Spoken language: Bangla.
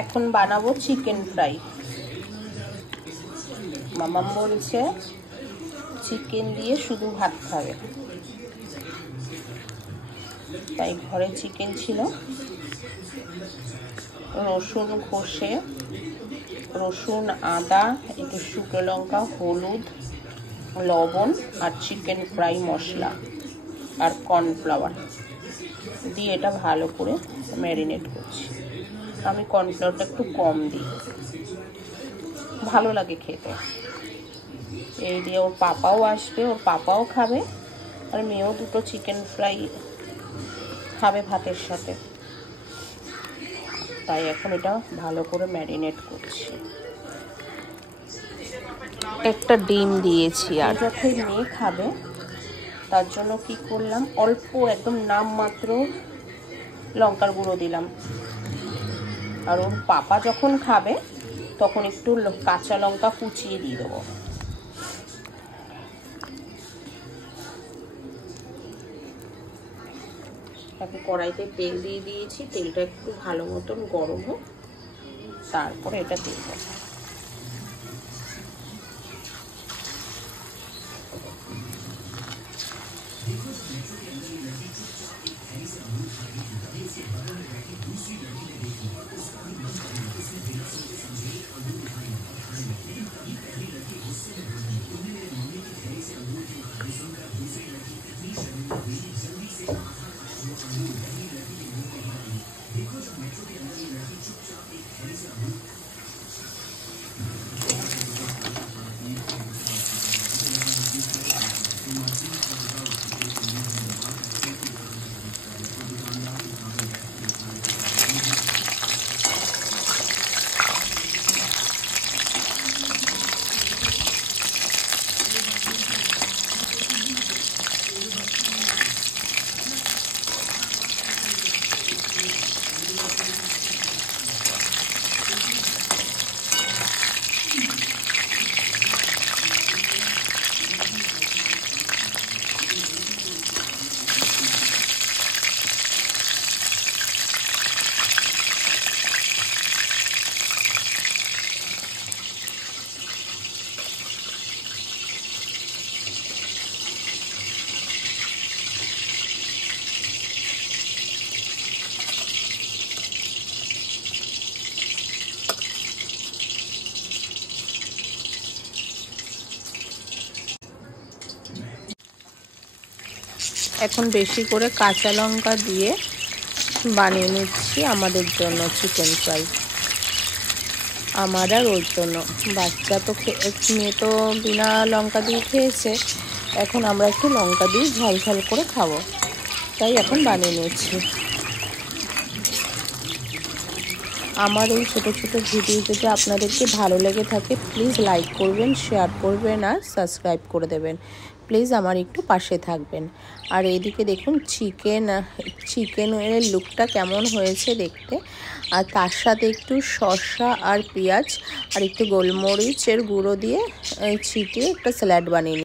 এখন বানাবো চিকেন ফ্রাই। মামাম বলছে চিকেন দিয়ে শুধু ভাত খাবে, তাই ঘরে চিকেন ছিল। রসুন ঘষে, রসুন, আদা, একটু শুকনো লঙ্কা, হলুদ, লবণ আর চিকেন ফ্রাই মশলা আর কর্নফ্লাওয়ার দিয়ে এটা ভালো করে ম্যারিনেট করছি। আমি কর্নফ্লাওয়ারটা একটু কম দিই, ভালো লাগে খেতে। এই দিয়ে ওর পাপাও আসবে, ওর পাপাও খাবে আর মেয়েও দুটো চিকেন ফ্রাই খাবে ভাতের সাথে, তাই এখন এটা ভালো করে ম্যারিনেট করছি। একটা ডিম দিয়েছি, আর যখন মেয়ে খাবে তার জন্য কি করলাম, অল্প একদম নামমাত্র লঙ্কার গুঁড়ো দিলাম। আর ওর পাপা যখন খাবে তখন একটু কাঁচা লঙ্কা কুচিয়ে দিয়ে দেবো। তারপর কড়াইতে তেল দিয়ে দিয়েছি, তেলটা একটু ভালো মতন গরম হোক, তারপরে এটা দেবো। এখন বেশি করে কাঁচা লঙ্কা দিয়ে বানিয়ে নিচ্ছি আমাদের জন্য চিকেন ফ্রাই, আমার আর ওর জন্য। বাচ্চা তো মেয়ে তো বিনা লঙ্কা দিয়ে খেয়েছে, এখন আমরা একটু লঙ্কা দিয়ে ঝাল ঝাল করে খাবো, তাই এখন বানিয়ে নিচ্ছি। আমার এই ছোটো ছোটো ভিডিও যদি আপনাদেরকে ভালো লেগে থাকে প্লিজ লাইক করবেন, শেয়ার করবেন আর সাবস্ক্রাইব করে দেবেন। প্লিজ আমার একটু পাশে থাকবেন। আর এইদিকে দেখুন চিকেনের লুকটা কেমন হয়েছে দেখতে। আর তার সাথে একটু শসা আর পেঁয়াজ আর একটু গোলমরিচের গুঁড়ো দিয়ে ছিটিয়ে একটা স্যালাড বানিয়ে